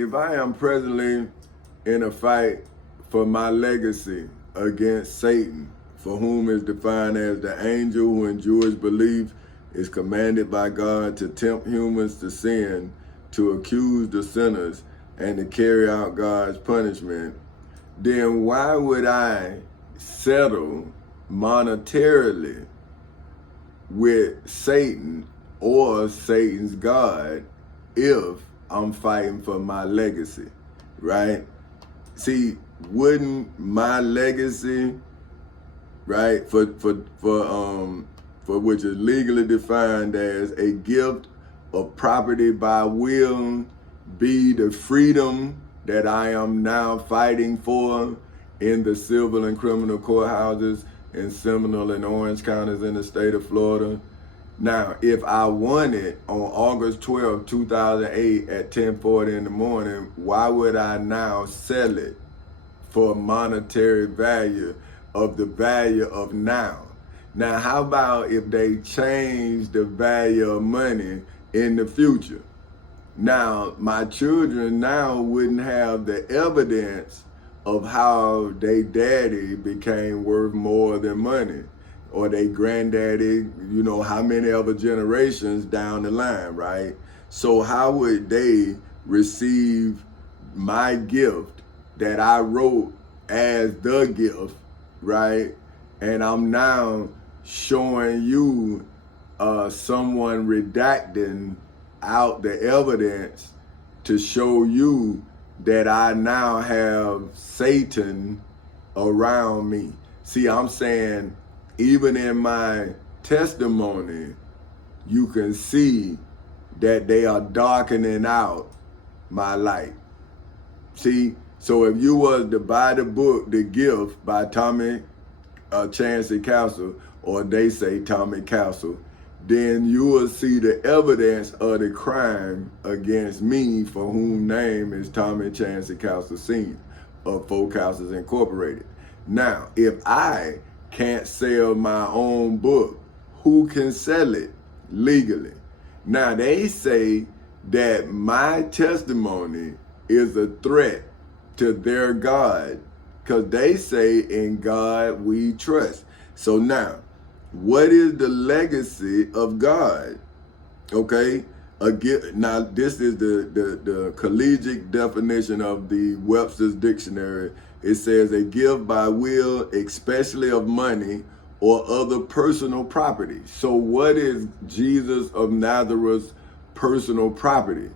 if I am presently in a fight for my legacy against Satan, for whom is defined as the angel who in Jewish belief is commanded by God to tempt humans to sin, to accuse the sinners, and to carry out God's punishment, then why would I settle monetarily with Satan or Satan's God if I'm fighting for my legacy, right? See, wouldn't my legacy, right, for which is legally defined as a gift of property by will, be the freedom that I am now fighting for in the civil and criminal courthouses in Seminole and Orange counties in the state of Florida? Now, if I won it on August 12, 2008 at 10:40 in the morning, why would I now sell it for monetary value of the value of now? Now, how about if they change the value of money in the future? Now, my children now wouldn't have the evidence of how they daddy became worth more than money, or they granddaddy, you know, how many other generations down the line, right? So how would they receive my gift that I wrote as the gift, right? And I'm now showing you someone redacting out the evidence to show you that I now have Satan around me. See, I'm saying even in my testimony, you can see that they are darkening out my light. See, so if you was to buy the book, The Gift by Tommy Chancey Castle, or they say Tommy Castle, then you will see the evidence of the crime against me, for whom name is Tommy Chancey Castle Sr. of Folk Houses Incorporated. Now, if I can't sell my own book, who can sell it legally? Now, they say that my testimony is a threat to their God, because they say in God we trust. So now, what is the legacy of God? Okay, again, now this is the collegiate definition of the Webster's Dictionary. It says a gift by will, especially of money or other personal property. So what is Jesus of Nazareth's personal property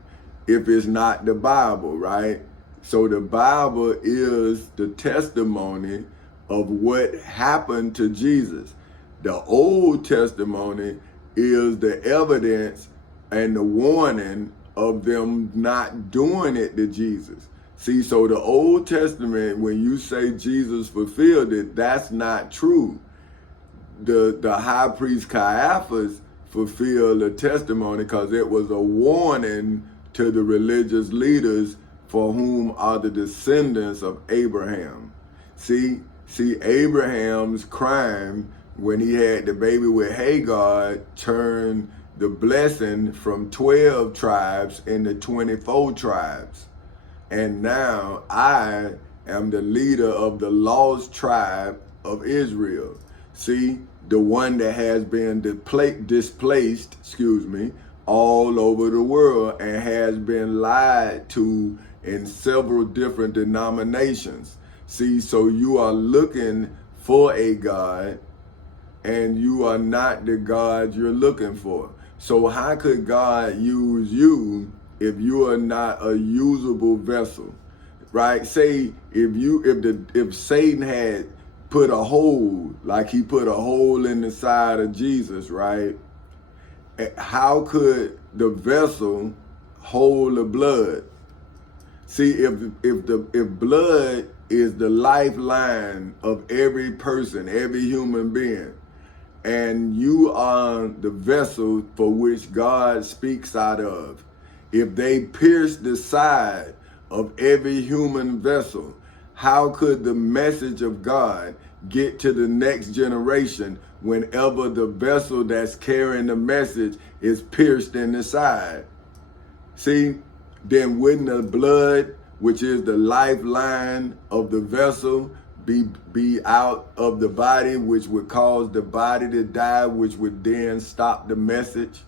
if it's not the Bible, right? So the Bible is the testimony of what happened to Jesus. The Old Testimony is the evidence and the warning of them not doing it to Jesus. See, so the Old Testament, when you say Jesus fulfilled it, that's not true. The high priest Caiaphas fulfilled the testimony because it was a warning to the religious leaders for whom are the descendants of Abraham. See, Abraham's crime when he had the baby with Hagar turned the blessing from 12 tribes into 24 tribes. And now I am the leader of the lost tribe of Israel. See, the one that has been displaced, all over the world and has been lied to in several different denominations. See, so you are looking for a God and you are not the God you're looking for. So how could God use you if you are not a usable vessel, right? Say if Satan had put a hole, like he put a hole in the side of Jesus, right? How could the vessel hold the blood? See, if blood is the lifeline of every person, every human being, and you are the vessel for which God speaks out of, if they pierce the side of every human vessel, how could the message of God get to the next generation whenever the vessel that's carrying the message is pierced in the side? See, then wouldn't the blood, which is the lifeline of the vessel, be out of the body, which would cause the body to die, which would then stop the message?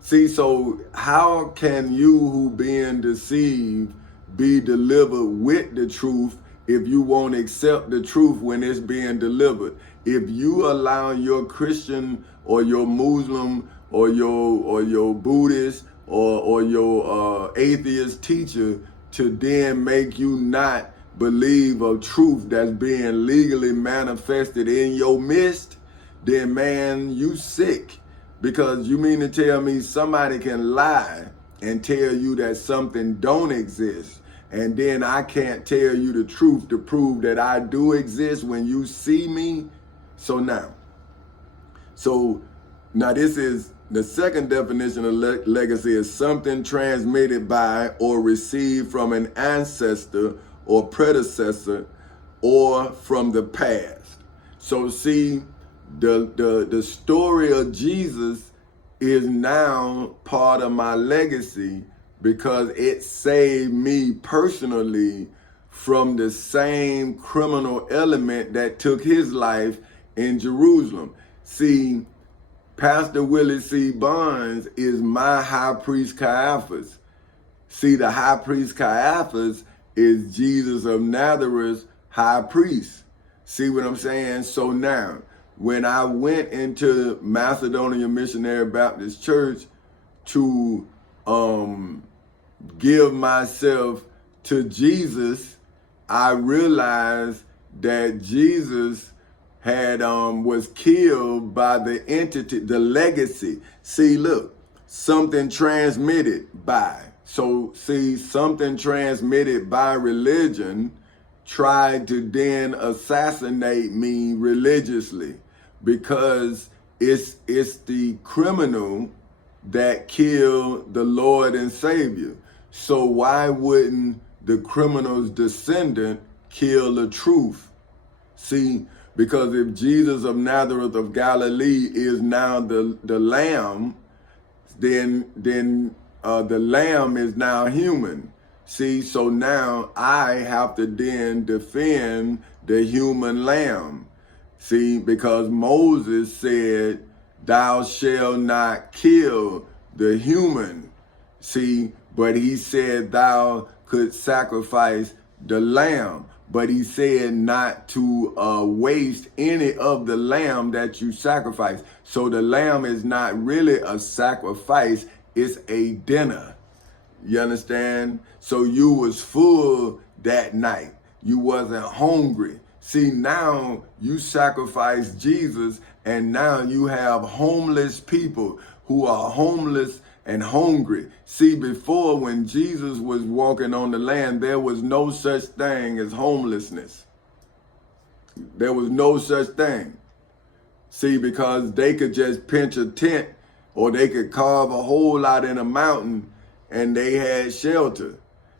See, so how can you who being deceived be delivered with the truth if you won't accept the truth when it's being delivered? If you allow your Christian or your Muslim or your Buddhist or your atheist teacher to then make you not believe a truth that's being legally manifested in your midst, then man, you sick. Because you mean to tell me somebody can lie and tell you that something don't exist, and then I can't tell you the truth to prove that I do exist when you see me? So now this is the second definition of legacy, is something transmitted by or received from an ancestor or predecessor or from the past. So see, the story of Jesus is now part of my legacy because it saved me personally from the same criminal element that took his life in Jerusalem. See, Pastor Willie C. Barnes is my high priest Caiaphas. See, the high priest Caiaphas is Jesus of Nazareth's high priest. See what I'm saying? So now, when I went into Macedonia Missionary Baptist Church to give myself to Jesus, I realized that Jesus had was killed by the entity, the legacy. See, look, something transmitted by. So see, something transmitted by religion tried to then assassinate me religiously, because it's the criminal that killed the Lord and Savior. So why wouldn't the criminal's descendant kill the truth? See, because if Jesus of Nazareth of Galilee is now the lamb, then the lamb is now human. See, so now I have to then defend the human lamb. See, because Moses said, thou shalt not kill the human. See, but he said thou could sacrifice the lamb. But he said not to waste any of the lamb that you sacrifice. So the lamb is not really a sacrifice, it's a dinner. You understand? So you was full that night. You wasn't hungry. See, now you sacrifice Jesus, and now you have homeless people who are homeless and hungry. See, before, when Jesus was walking on the land, there was no such thing as homelessness. There was no such thing. See, because they could just pinch a tent, or they could carve a hole out in a mountain and they had shelter.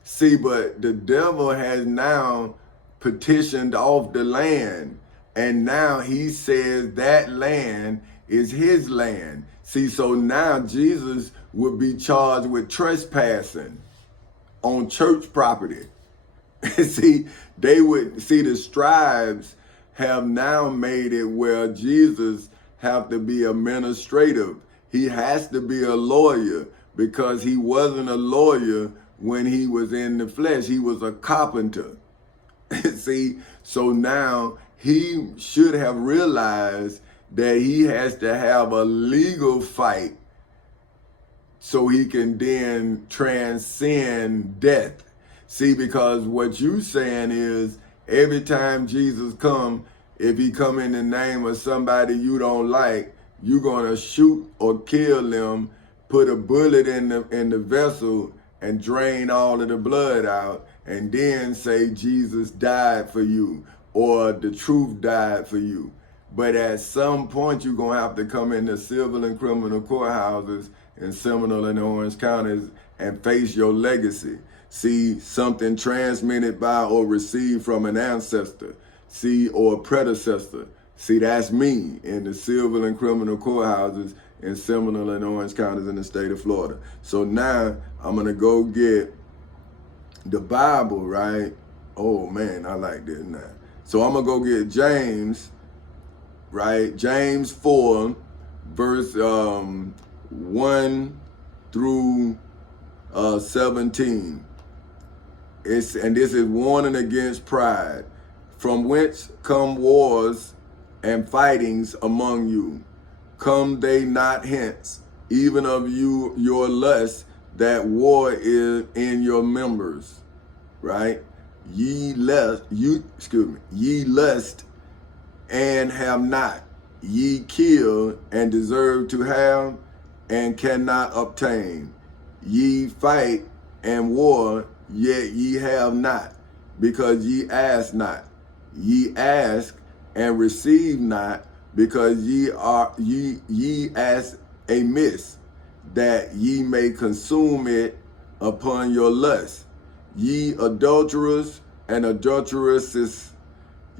See, but the devil has now petitioned off the land, and now he says that land is his land. See, so now Jesus would be charged with trespassing on church property. See, the scribes have now made it where Jesus have to be administrative. He has to be a lawyer, because he wasn't a lawyer when he was in the flesh. He was a carpenter. See, so now he should have realized that he has to have a legal fight so he can then transcend death. See, because what you saying is, every time Jesus come, if he come in the name of somebody you don't like, you're gonna shoot or kill them, put a bullet in the vessel and drain all of the blood out, and then say Jesus died for you, or the truth died for you. But at some point, you're gonna have to come into civil and criminal courthouses in Seminole and Orange counties and face your legacy. See, something transmitted by or received from an ancestor, see, or a predecessor. See, that's me in the civil and criminal courthouses in Seminole and Orange counties in the state of Florida. So now I'm going to go get the Bible, right? Oh man, I like this now. So I'm going to go get James, right? James 4, verse 1 through 17. And this is warning against pride, from whence come wars and fightings among you. Come they not hence, even of you your lust, that war is in your members, right? Ye lust and have not. Ye kill and deserve to have and cannot obtain. Ye fight and war, yet ye have not, because ye ask not. Ye ask and receive not, because ye ask amiss, that ye may consume it upon your lust. Ye adulterers and adulteresses,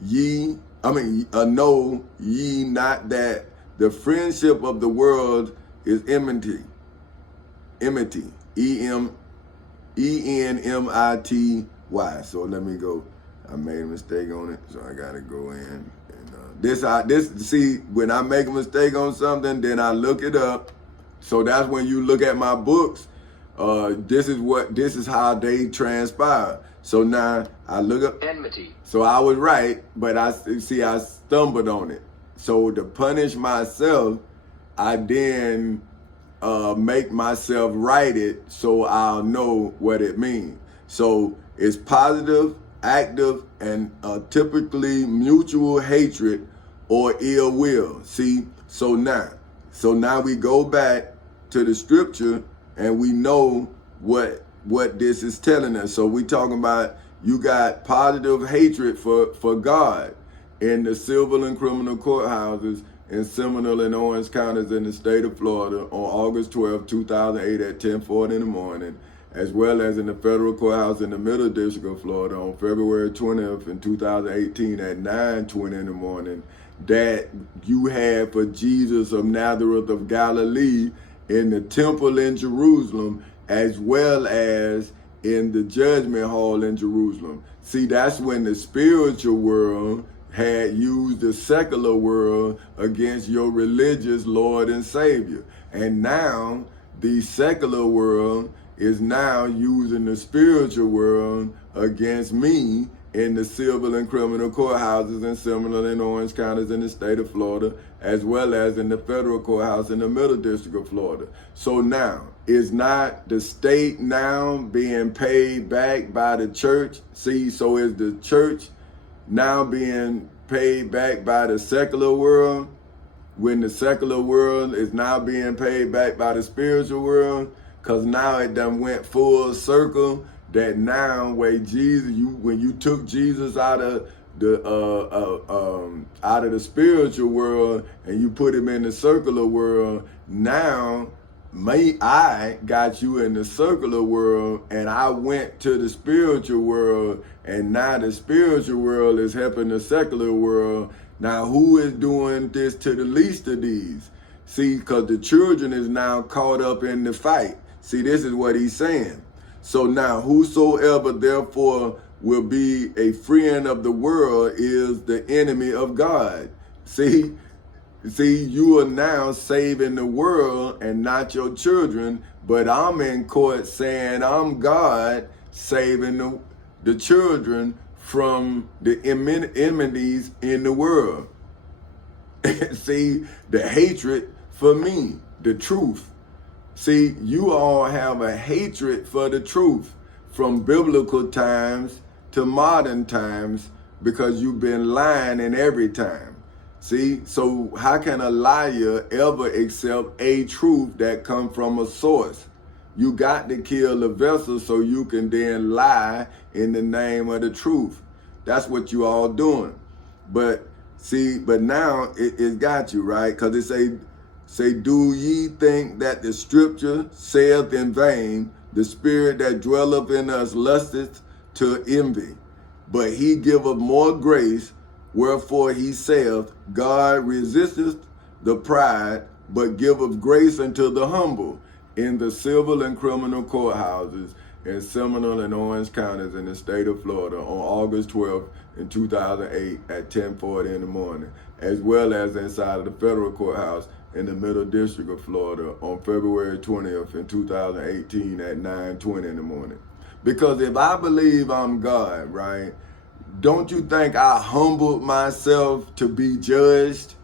know ye not that the friendship of the world is enmity, ENMITY. So let me go. I made a mistake on it, so I gotta go in. And see, when I make a mistake on something, then I look it up. So that's when you look at my books. This is how they transpire. So now I look up enmity. So I was right, but I stumbled on it. So to punish myself, I then make myself write it so I'll know what it means. So it's positive, active, and typically mutual hatred or ill will. See, so now we go back to the scripture and we know what this is telling us. So we talking about you got positive hatred for God in the civil and criminal courthouses in Seminole and Orange counties in the state of Florida on August 12, 2008 at 10:40 in the morning, as well as in the federal courthouse in the Middle District of Florida on February 20th in 2018 at 9:20 in the morning, that you had for Jesus of Nazareth of Galilee in the temple in Jerusalem, as well as in the judgment hall in Jerusalem. See, that's when the spiritual world had used the secular world against your religious Lord and Savior. And now the secular world is now using the spiritual world against me in the civil and criminal courthouses in Seminole and Orange counties in the state of Florida, as well as in the federal courthouse in the Middle District of Florida. So now, is not the state now being paid back by the church? See, so is the church now being paid back by the secular world, when the secular world is now being paid back by the spiritual world? Because now it done went full circle, that now when you took Jesus out of the spiritual world and you put him in the circular world, now I got you in the circular world and I went to the spiritual world, and now the spiritual world is helping the secular world. Now who is doing this to the least of these? See, because the children is now caught up in the fight. See, this is what he's saying. So now, whosoever therefore will be a friend of the world is the enemy of God. See, you are now saving the world and not your children, but I'm in court saying I'm God saving the children from the enmities in the world. See, the hatred for me, the truth. See, you all have a hatred for the truth from biblical times to modern times because you've been lying in every time. See, so how can a liar ever accept a truth that comes from a source? You got to kill the vessel so you can then lie in the name of the truth. That's what you all doing. But now it got you, right? Because it say, do ye think that the scripture saith in vain, the spirit that dwelleth in us lusteth to envy, but he giveth more grace, wherefore he saith, God resisteth the pride, but give of grace unto the humble in the civil and criminal courthouses in Seminole and Orange counties in the state of Florida on August 12th in 2008 at 10:40 in the morning, as well as inside of the federal courthouse in the Middle District of Florida on February 20th in 2018 at 9:20 in the morning. Because if I believe I'm God, right, don't you think I humbled myself to be judged?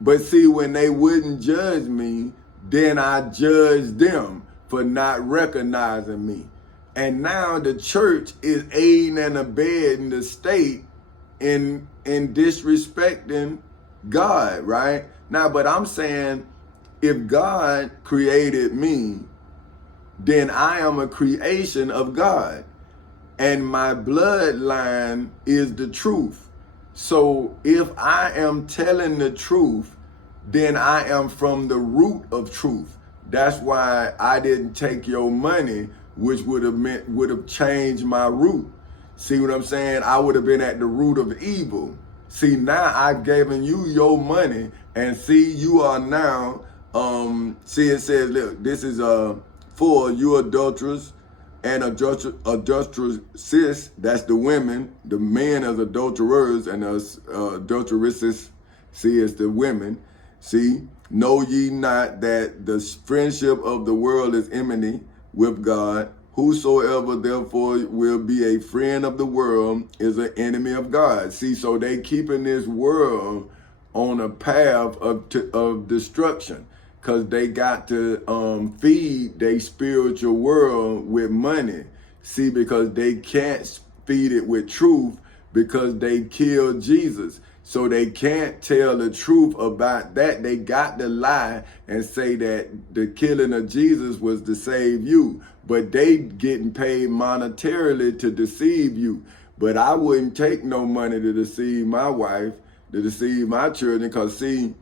But see, when they wouldn't judge me, then I judged them for not recognizing me. And now the church is aiding and abetting the state in disrespecting God, right? Now, but I'm saying, if God created me, then I am a creation of God. And my bloodline is the truth. So if I am telling the truth, then I am from the root of truth. That's why I didn't take your money, which would have changed my root. See what I'm saying? I would have been at the root of evil. See, now I've given you your money, and see, you are now, see, it says, look, this is for you adulterers and adulteresses, that's the women, the men as adulterers and as adulteresses, see, it's the women. See, know ye not that the friendship of the world is enmity with God? Whosoever therefore will be a friend of the world is an enemy of God. See, so they keeping this world on a path of destruction, because they got to feed their spiritual world with money. See, because they can't feed it with truth because they killed Jesus. So they can't tell the truth about that. They got to lie and say that the killing of Jesus was to save you. But they getting paid monetarily to deceive you. But I wouldn't take no money to deceive my wife, to deceive my children, because see,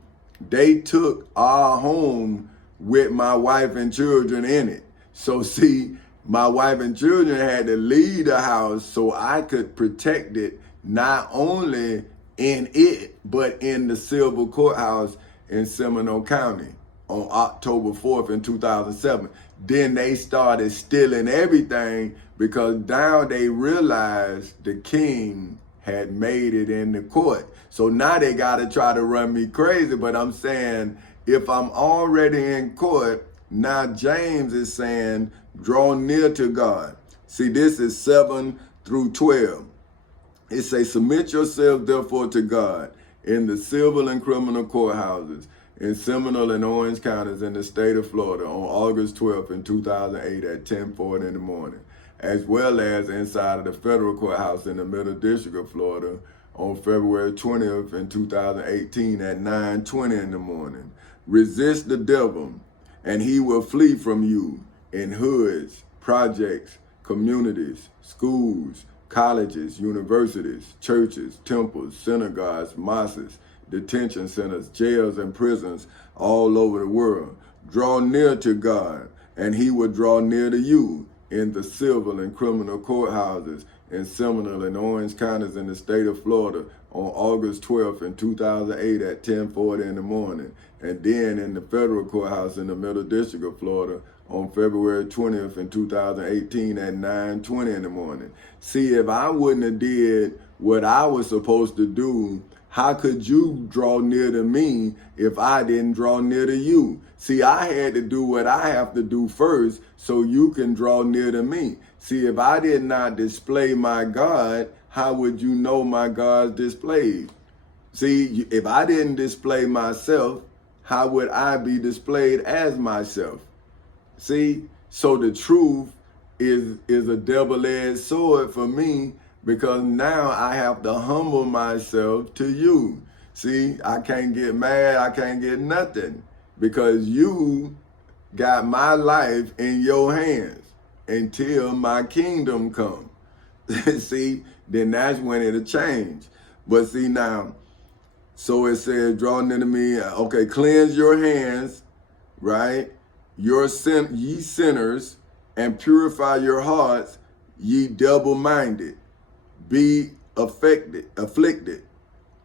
they took our home with my wife and children in it. So see, my wife and children had to leave the house so I could protect it, not only in it, but in the civil courthouse in Seminole County on October 4th in 2007. Then they started stealing everything because now they realized the king had made it in the court. So now they got to try to run me crazy. But I'm saying, if I'm already in court, now James is saying, draw near to God. See, this is 7 through 12. It says, submit yourselves therefore to God in the civil and criminal courthouses in Seminole and Orange counties in the state of Florida on August 12th in 2008 at 10:40 in the morning, as well as inside of the federal courthouse in the Middle District of Florida on February 20th in 2018 at 9:20 in the morning. Resist the devil, and he will flee from you in hoods, projects, communities, schools, colleges, universities, churches, temples, synagogues, mosques, detention centers, jails, and prisons all over the world. Draw near to God, and he will draw near to you in the civil and criminal courthouses in Seminole and Orange counties in the state of Florida on August 12th in 2008 at 10:40 in the morning, and then in the federal courthouse in the Middle District of Florida on February 20th in 2018 at 9:20 in the morning. See, if I wouldn't have did what I was supposed to do, how could you draw near to me if I didn't draw near to you? See, I had to do what I have to do first so you can draw near to me. See, if I did not display my God, how would you know my God's displayed? See, if I didn't display myself, how would I be displayed as myself? See, so the truth is a double-edged sword for me, because now I have to humble myself to you. See, I can't get mad, I can't get nothing, because you got my life in your hands until my kingdom come. See, then that's when it'll change. But see now, so it says, draw near to me, okay, cleanse your hands, right? Ye sinners, and purify your hearts, ye double-minded. Be afflicted,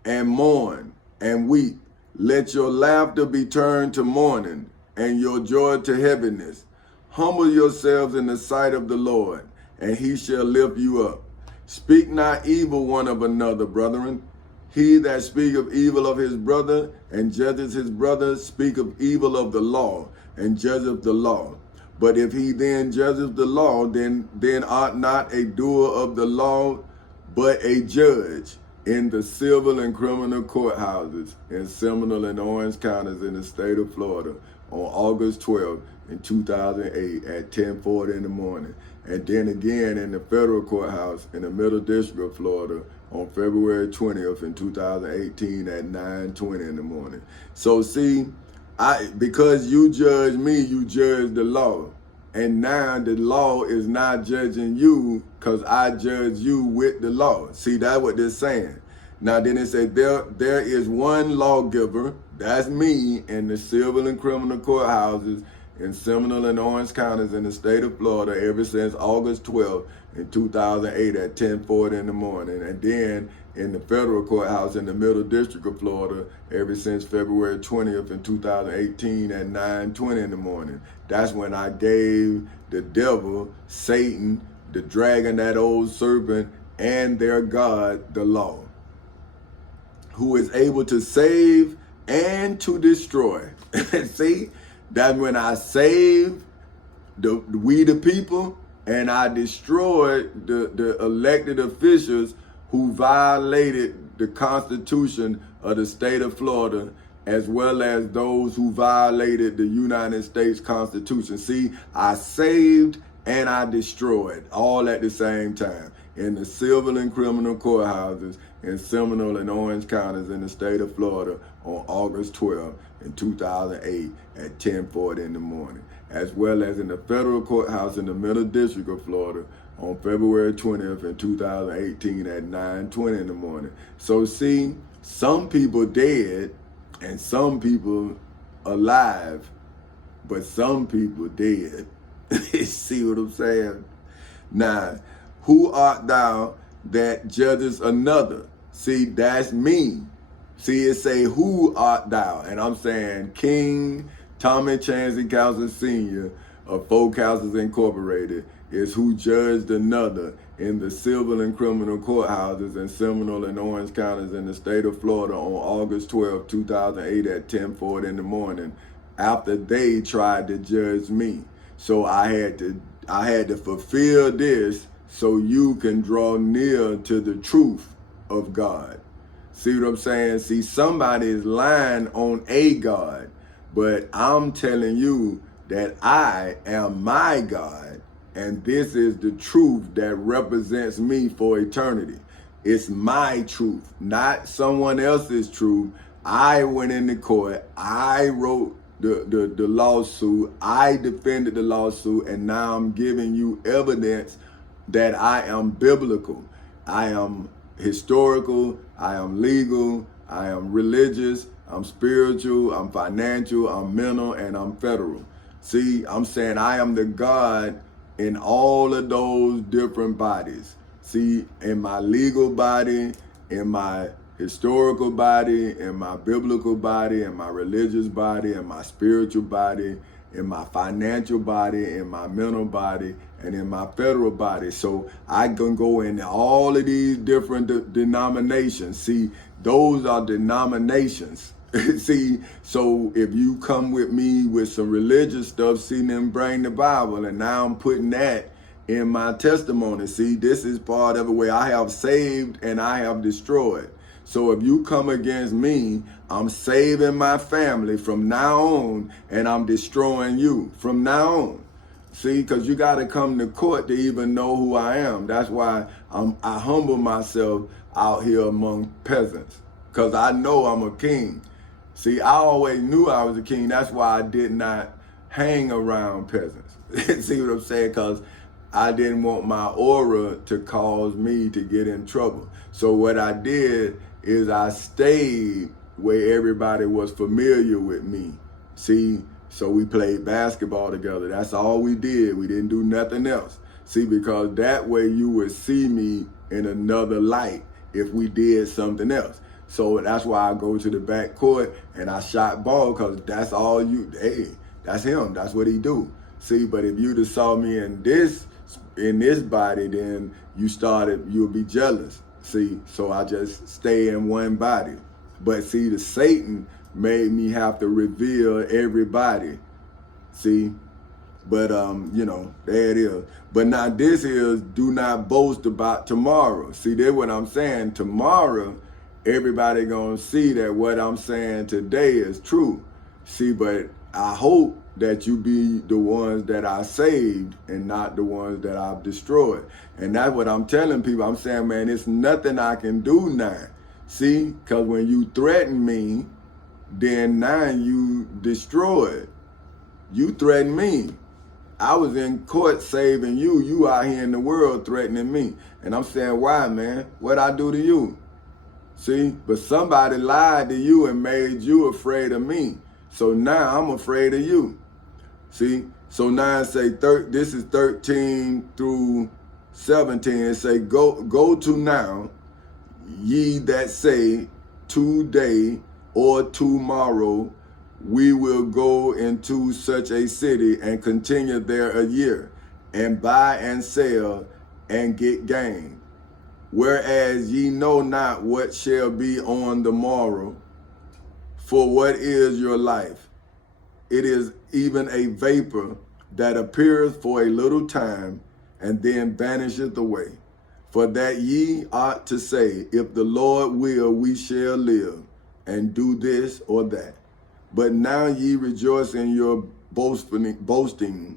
and mourn, and weep. Let your laughter be turned to mourning, and your joy to heaviness. Humble yourselves in the sight of the Lord, and he shall lift you up. Speak not evil one of another, brethren. He that speaketh evil of his brother and judges his brother speaketh evil of the law and judgeth the law. But if he then judgeth the law, then art not a doer of the law, but a judge in the civil and criminal courthouses in Seminole and Orange counties in the state of Florida on August 12th in 2008 at 10:40 in the morning. And then again in the federal courthouse in the Middle District of Florida on February 20th in 2018 at 9:20 in the morning. So see, because you judge me, you judge the law. And now the law is not judging you because I judge you with the law. See, that's what they're saying. Now then it says there is one lawgiver, that's me, in the civil and criminal courthouses in Seminole and Orange counties in the state of Florida ever since August 12th in 2008 at 10:40 in the morning. And then in the federal courthouse in the Middle District of Florida ever since February 20th in 2018 at 9:20 in the morning. That's when I gave the devil, Satan, the dragon, that old serpent, and their God, the law, who is able to save and to destroy. See, that's when I saved we the people, and I destroyed the elected officials who violated the Constitution of the state of Florida, as well as those who violated the United States Constitution. See, I saved and I destroyed all at the same time in the civil and criminal courthouses in Seminole and Orange counties in the state of Florida on August 12th in 2008 at 10:40 in the morning, as well as in the federal courthouse in the Middle District of Florida on February 20th in 2018 at 9:20 in the morning. So see, some people dead and some people alive, but some people dead. See what I'm saying? Now, who art thou that judges another? See, that's me. See, it say, who art thou? And I'm saying King Tommy Chansey Council Sr. of Four Councils Incorporated is who judged another in the civil and criminal courthouses in Seminole and Orange counties in the state of Florida on August 12, 2008 at 10:40 in the morning after they tried to judge me. So I had to fulfill this so you can draw near to the truth of God. See what I'm saying? See, somebody is lying on a God, but I'm telling you that I am my God, and this is the truth that represents me for eternity. It's my truth, not someone else's truth. I went into court, I wrote the lawsuit, I defended the lawsuit, and now I'm giving you evidence that I am biblical. I am historical, I am legal, I am religious, I'm spiritual, I'm financial, I'm mental, and I'm federal. See, I'm saying I am the God in all of those different bodies. See, in my legal body, in my historical body, in my biblical body, in my religious body, in my spiritual body, in my financial body, in my mental body, and in my federal body. So I can go in all of these different denominations. See, those are denominations. See, so if you come with me with some religious stuff, see, them bring the Bible, and now I'm putting that in my testimony. See, this is part of it where I have saved and I have destroyed. So if you come against me, I'm saving my family from now on, and I'm destroying you from now on. See, because you got to come to court to even know who I am. That's why I humble myself out here among peasants, because I know I'm a king. See, I always knew I was a king. That's why I did not hang around peasants. See what I'm saying? Because I didn't want my aura to cause me to get in trouble. So what I did is I stayed where everybody was familiar with me. See, so we played basketball together. That's all we did. We didn't do nothing else. See, because that way you would see me in another light if we did something else. So that's why I go to the back court and I shot ball, because that's all that's him. That's what he do. See, but if you'd have saw me in this body, then you'll be jealous. See, so I just stay in one body. But see, the Satan made me have to reveal everybody. See, but there it is. But now this is, do not boast about tomorrow. See, that's what I'm saying. Tomorrow, everybody gonna see that what I'm saying today is true. See, but I hope that you be the ones that I saved and not the ones that I've destroyed. And that's what I'm telling people. I'm saying, man, it's nothing I can do now. See, because when you threaten me, then now you destroy it. You threaten me. I was in court saving you. You out here in the world threatening me. And I'm saying, why, man? What'd I do to you? See, but somebody lied to you and made you afraid of me. So now I'm afraid of you. See, so now it say, this is 13 through 17. It say, go to now, ye that say, today or tomorrow, we will go into such a city and continue there a year, and buy and sell and get gain. Whereas ye know not what shall be on the morrow. For what is your life? It is even a vapor that appeareth for a little time, and then vanisheth away. For that ye ought to say, if the Lord will, we shall live, and do this or that. But now ye rejoice in your boastings,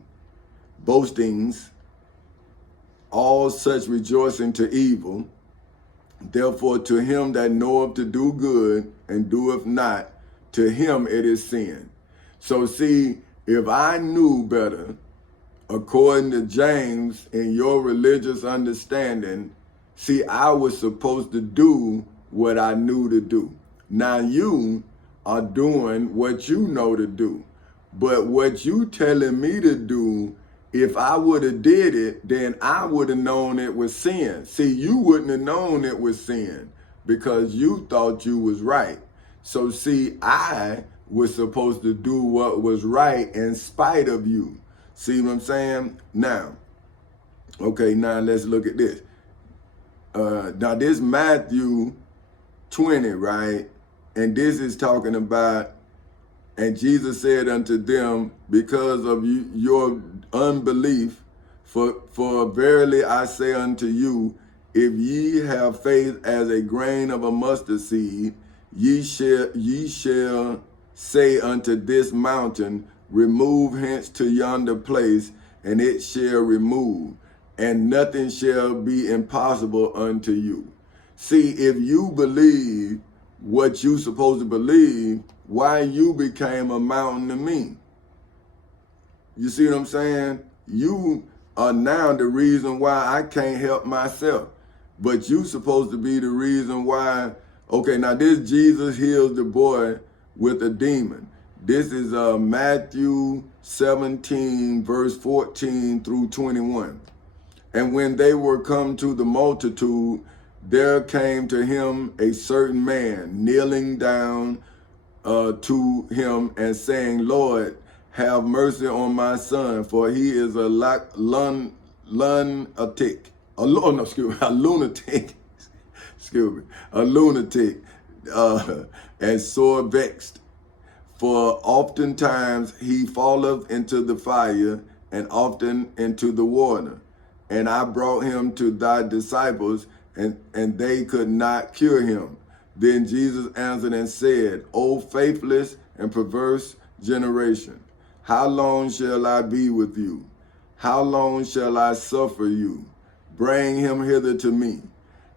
all such rejoicing to evil. Therefore to him that knoweth to do good and doeth not, to him it is sin. So see, if I knew better, according to James, in your religious understanding, see, I was supposed to do what I knew to do. Now you are doing what you know to do. But what you telling me to do, if I would have did it, then I would have known it was sin. See, you wouldn't have known it was sin because you thought you was right. So see, I was supposed to do what was right in spite of you. See what I'm saying? Now, okay, now let's look at this. Now this Matthew 20, right? And this is talking about, and Jesus said unto them, because of your unbelief, for verily I say unto you, if ye have faith as a grain of a mustard seed, ye shall say unto this mountain, remove hence to yonder place, and it shall remove, and nothing shall be impossible unto you. See, if you believe what you supposed to believe, why you became a mountain to me? You see what I'm saying? You are now the reason why I can't help myself. But you supposed to be the reason why. Okay, now this Jesus heals the boy with a demon. This is Matthew 17, verse 14 through 21. And when they were come to the multitude, there came to him a certain man, kneeling down to him and saying, Lord, have mercy on my son, for he is a lunatic, and sore vexed. For oftentimes he falleth into the fire, and often into the water. And I brought him to thy disciples, and they could not cure him. Then Jesus answered and said, O faithless and perverse generation, how long shall I be with you? How long shall I suffer you? Bring him hither to me.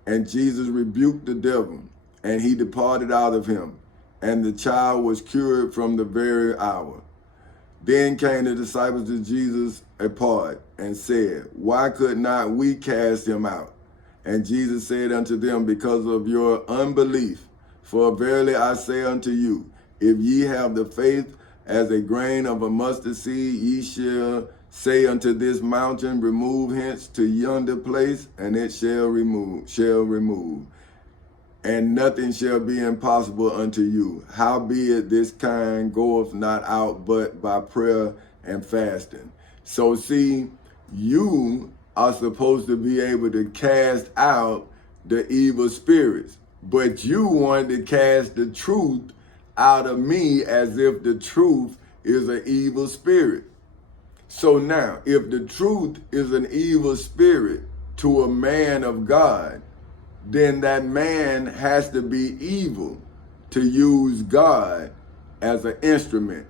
And Jesus rebuked the devil, and he departed out of him. And the child was cured from the very hour. Then came the disciples to Jesus apart, and said, Why could not we cast him out? And Jesus said unto them, Because of your unbelief. For verily I say unto you, if ye have the faith as a grain of a mustard seed, ye shall say unto this mountain, Remove hence to yonder place, and it shall remove. and nothing shall be impossible unto you. Howbeit this kind goeth not out but by prayer and fasting. So see, you are supposed to be able to cast out the evil spirits, but you want to cast the truth out of me as if the truth is an evil spirit. So now, if the truth is an evil spirit to a man of God, then that man has to be evil to use God as an instrument